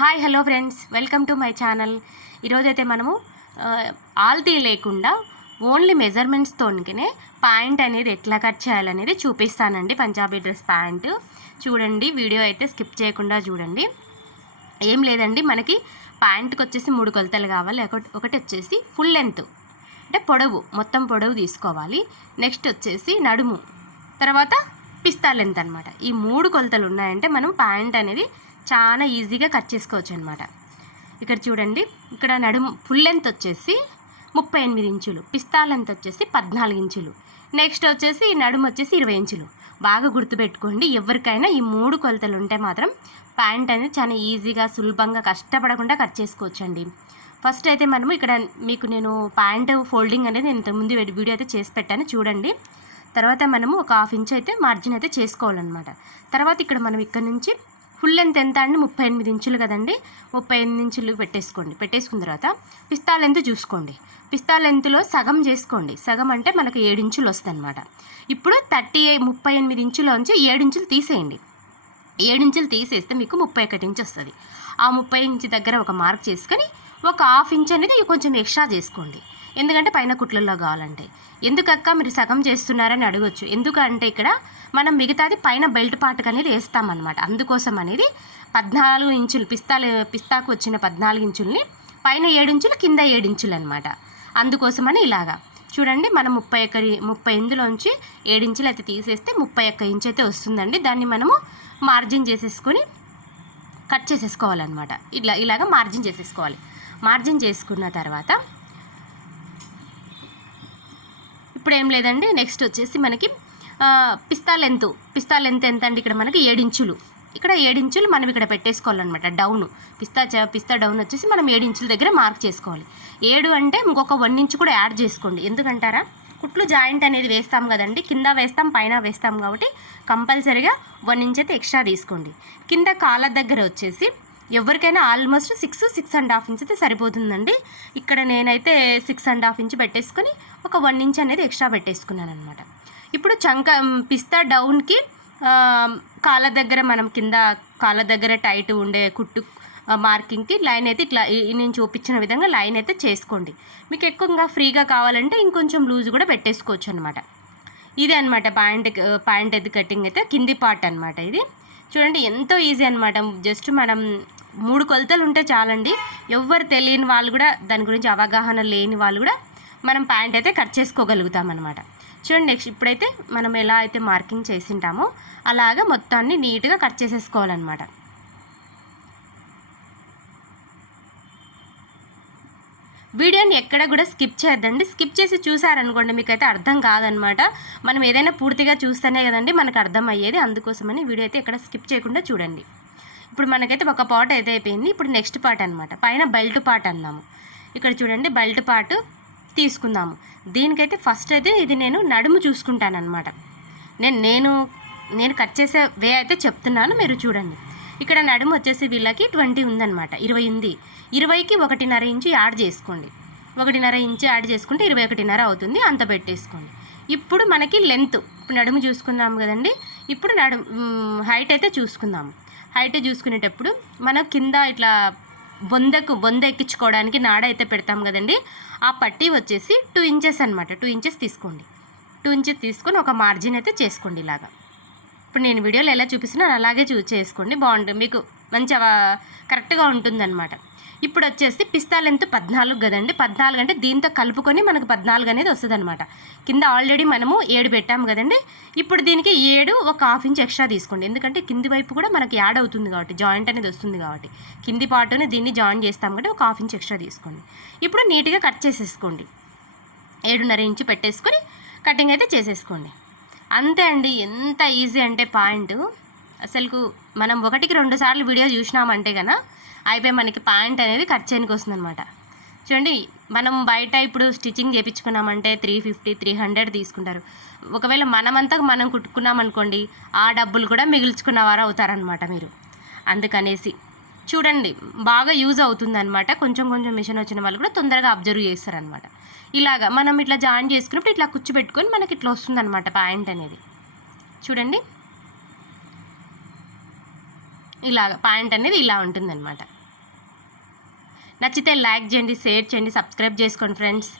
Hi hello friends, welcome to my channel. ఈరోజైతే మనము ఆల్తీ లేకుండా ఓన్లీ మెజర్మెంట్స్తోనే ప్యాంట్ అనేది ఎట్లా కట్ చేయాలనేది చూపిస్తానండి. పంజాబీ డ్రెస్ ప్యాంట్ చూడండి, వీడియో అయితే స్కిప్ చేయకుండా చూడండి. ఏం లేదండి, మనకి ప్యాంట్కి వచ్చేసి 3 కొలతలు కావాలి. ఒకటి వచ్చేసి ఫుల్ లెంత్ అంటే పొడవు, మొత్తం పొడవు తీసుకోవాలి. నెక్స్ట్ వచ్చేసి నడుము, తర్వాత పిస్తా లెంత్ అనమాట. ఈ 3 కొలతలు ఉన్నాయంటే మనం ప్యాంట్ అనేది చాలా ఈజీగా కట్ చేసుకోవచ్చు అనమాట. ఇక్కడ చూడండి, ఇక్కడ నడుము ఫుల్ లెంత్ వచ్చేసి 38 ఇంచులు, పిస్తా లెంత్ వచ్చేసి 14 ఇంచులు, నెక్స్ట్ వచ్చేసి నడుము వచ్చేసి 20 ఇంచులు. బాగా గుర్తుపెట్టుకోండి, ఎవరికైనా ఈ 3 కొలతలు ఉంటే మాత్రం ప్యాంట్ అనేది చాలా ఈజీగా సులభంగా కష్టపడకుండా కట్ చేసుకోవచ్చండి. ఫస్ట్ అయితే మనము ఇక్కడ మీకు నేను ప్యాంట్ ఫోల్డింగ్ అనేది నేను ఇంతకుముందు వీడియో అయితే చేసి పెట్టాను చూడండి. తర్వాత మనము ఒక 1/2 ఇంచ్ అయితే మార్జిన్ అయితే చేసుకోవాలన్నమాట. తర్వాత ఇక్కడ మనం ఇక్కడ నుంచి ఫుల్ లెంత్ ఎంత అండి, 38 ఇంచులు కదండి, 38 ఇంచులు పెట్టేసుకున్న తర్వాత పిస్తా లెంత్ చూసుకోండి. పిస్తా లెంత్లో సగం చేసుకోండి. సగం అంటే మనకు 7 ఇంచులు వస్తుంది అనమాట. ఇప్పుడు 38 ఇంచులోంచి 7 ఇంచులు తీసేయండి. 7 ఇంచులు తీసేస్తే మీకు 31 ఇంచు వస్తుంది. ఆ 30 ఇంచు దగ్గర ఒక మార్క్ చేసుకొని ఒక 1/2 ఇంచ్ అనేది కొంచెం ఎక్స్ట్రా చేసుకోండి. ఎందుకంటే పైన కుట్లలో కావాలంటే. ఎందుకక్క మీరు సగం చేస్తున్నారని అడగొచ్చు. ఎందుకంటే ఇక్కడ మనం మిగతాది పైన బెల్ట్ పార్ట్కి అనేది వేస్తామన్నమాట. అందుకోసం అనేది 14 ఇంచులు పిస్తాకు వచ్చిన 14 ఇంచుల్ని పైన 7 ఇంచులు, కింద 7 ఇంచులు అనమాట. అందుకోసమని ఇలాగా చూడండి, మనం 38లోంచి 7 ఇంచులు అయితే తీసేస్తే 31 ఇంచు అయితే వస్తుందండి. దాన్ని మనము మార్జిన్ చేసేసుకొని కట్ చేసేసుకోవాలన్నమాట. ఇలాగా మార్జిన్ చేసేసుకోవాలి. మార్జిన్ చేసుకున్న తర్వాత ఇప్పుడు ఏం లేదండి, నెక్స్ట్ వచ్చేసి మనకి పిస్తా లెంత్ ఎంత అండి, ఇక్కడ మనకి 7 ఇంచులు. ఇక్కడ 7 ఇంచులు మనం ఇక్కడ పెట్టేసుకోవాలన్నమాట. డౌన్ పిస్తా డౌన్ వచ్చేసి మనం 7 ఇంచుల దగ్గర మార్క్ చేసుకోవాలి. 7 అంటే ఇంకొక 1 ఇంచు కూడా యాడ్ చేసుకోండి. ఎందుకంటారా, కుట్లు జాయింట్ అనేది వేస్తాం కదండి, కింద వేస్తాం పైన వేస్తాం కాబట్టి కంపల్సరీగా 1 ఇంచ్ అయితే ఎక్స్ట్రా తీసుకోండి. కింద కాళ్ళ దగ్గర వచ్చేసి ఎవరికైనా ఆల్మోస్ట్ 6.5 ఇంచ్ అయితే సరిపోతుందండి. ఇక్కడ నేనైతే 6.5 ఇంచ్ పెట్టేసుకొని ఒక 1 ఇంచ్ అనేది ఎక్స్ట్రా పెట్టేసుకున్నాను అనమాట. ఇప్పుడు పిస్తా డౌన్కి కాళ్ళ దగ్గర మనం కింద కాళ్ళ దగ్గర టైట్ ఉండే కుట్టు మార్కింగ్కి లైన్ అయితే ఇట్లా నేను చూపించిన విధంగా లైన్ అయితే చేసుకోండి. మీకు ఎక్కువగా ఫ్రీగా కావాలంటే ఇంకొంచెం లూజ్ కూడా పెట్టేసుకోవచ్చు అనమాట. ఇదే అనమాట ప్యాంట్ ఎది కటింగ్ అయితే కింది పార్ట్ అనమాట. ఇది చూడండి ఎంతో ఈజీ అనమాట. జస్ట్ మనం 3 కొలతలు ఉంటే చాలండి. ఎవ్వరు తెలియని వాళ్ళు కూడా, దాని గురించి అవగాహన లేని వాళ్ళు కూడా మనం ప్యాంట్ అయితే కట్ చేసుకోగలుగుతాం అనమాట. చూడండి, నెక్స్ట్ ఇప్పుడైతే మనం ఎలా అయితే మార్కింగ్ చేసింటామో అలాగా మొత్తాన్ని నీట్గా కట్ చేసేసుకోవాలన్నమాట. వీడియోని ఎక్కడ కూడా స్కిప్ చేయొద్దండి. స్కిప్ చేసి చూసారనుకోండి మీకైతే అర్థం కాదనమాట. మనం ఏదైనా పూర్తిగా చూస్తేనే కదండి మనకు అర్థం అయ్యేది. అందుకోసమని వీడియో అయితే ఎక్కడ స్కిప్ చేయకుండా చూడండి. ఇప్పుడు మనకైతే ఒక పార్ట్ అయితే అయిపోయింది. ఇప్పుడు నెక్స్ట్ పార్ట్ అనమాట, పైన బెల్ట్ పార్ట్ అన్నాము. ఇక్కడ చూడండి, బెల్ట్ పార్ట్ తీసుకుందాము. దీనికైతే ఫస్ట్ అయితే ఇది నేను నడుము చూసుకుంటానమాట. నేను కట్ చేసే వే అయితే చెప్తున్నాను, మీరు చూడండి. ఇక్కడ నడుము వచ్చేసి వీళ్ళకి 20 ఉందన్నమాట, 20 ఉంది. 20కి 1.5 ఇంచు యాడ్ చేసుకోండి. 1.5 ఇంచు యాడ్ చేసుకుంటే 21.5 అవుతుంది. అంత పెట్టేసుకోండి. ఇప్పుడు మనకి లెంత్, ఇప్పుడు నడుము చూసుకున్నాము కదండి. ఇప్పుడు హైట్ అయితే చూసుకుందాము. హైట్ చూసుకునేటప్పుడు మనం కింద ఇట్లా బొంద ఎక్కించుకోవడానికి నాడ అయితే పెడతాం కదండి. ఆ పట్టీ వచ్చేసి 2 ఇంచెస్ అనమాట. 2 ఇంచెస్ తీసుకోండి. 2 ఇంచెస్ తీసుకొని ఒక మార్జిన్ అయితే చేసుకోండి. ఇలాగా ఇప్పుడు నేను వీడియోలో ఎలా చూపిస్తున్నాను అలాగే చేసుకోండి, బాగుంటుంది, మీకు మంచిగా కరెక్ట్గా ఉంటుందన్నమాట. ఇప్పుడు వచ్చేసి పిస్తా లెంత్ 14 కదండి. 14 అంటే దీంతో కలుపుకొని మనకు 14 అనేది వస్తుంది అనమాట. కింద ఆల్రెడీ మనము 7 పెట్టాము కదండి. ఇప్పుడు దీనికి 7 ఒక 1/2 ఇంచ్ ఎక్స్ట్రా తీసుకోండి. ఎందుకంటే కింది వైపు కూడా మనకి యాడ్ అవుతుంది కాబట్టి, జాయింట్ అనేది వస్తుంది కాబట్టి, కింది పార్ట్ని దీన్ని జాయిన్ చేస్తాం కాబట్టి ఒక 1/2 ఇంచ్ ఎక్స్ట్రా తీసుకోండి. ఇప్పుడు నీట్గా కట్ చేసేసుకోండి. 7.5 ఇంచు పెట్టేసుకొని కటింగ్ అయితే చేసేసుకోండి. అంతే అండి, ఎంత ఈజీ అంటే పాయింట్ అసలుకు మనం 1కి 2 సార్లు వీడియో చూసినామంటే కన్నా అయిపోయి మనకి ప్యాంట్ అనేది కట్ చేయడానికి వస్తుంది అనమాట. చూడండి, మనం బయట ఇప్పుడు స్టిచ్చింగ్ చేయించుకున్నామంటే 350, 300 తీసుకుంటారు. ఒకవేళ మనమంతా మనం కుట్టుకున్నామనుకోండి, ఆ డబ్బులు కూడా మిగిల్చుకున్నవారు అవుతారనమాట మీరు. అందుకనేసి చూడండి, బాగా యూజ్ అవుతుందన్నమాట. కొంచెం మిషన్ వచ్చిన వాళ్ళు కూడా తొందరగా అబ్జర్వ్ చేస్తారనమాట. ఇలాగా మనం ఇట్లా జాయిన్ చేసుకున్నప్పుడు ఇట్లా కూర్చోబెట్టుకొని మనకి ఇట్లా వస్తుందన్నమాట ప్యాంట్ అనేది. చూడండి, ఇలాగ ప్యాంట్ అనేది ఇలా ఉంటుందన్నమాట. నచ్చితే లైక్ చేయండి, షేర్ చేయండి, సబ్స్క్రైబ్ చేసుకోండి ఫ్రెండ్స్.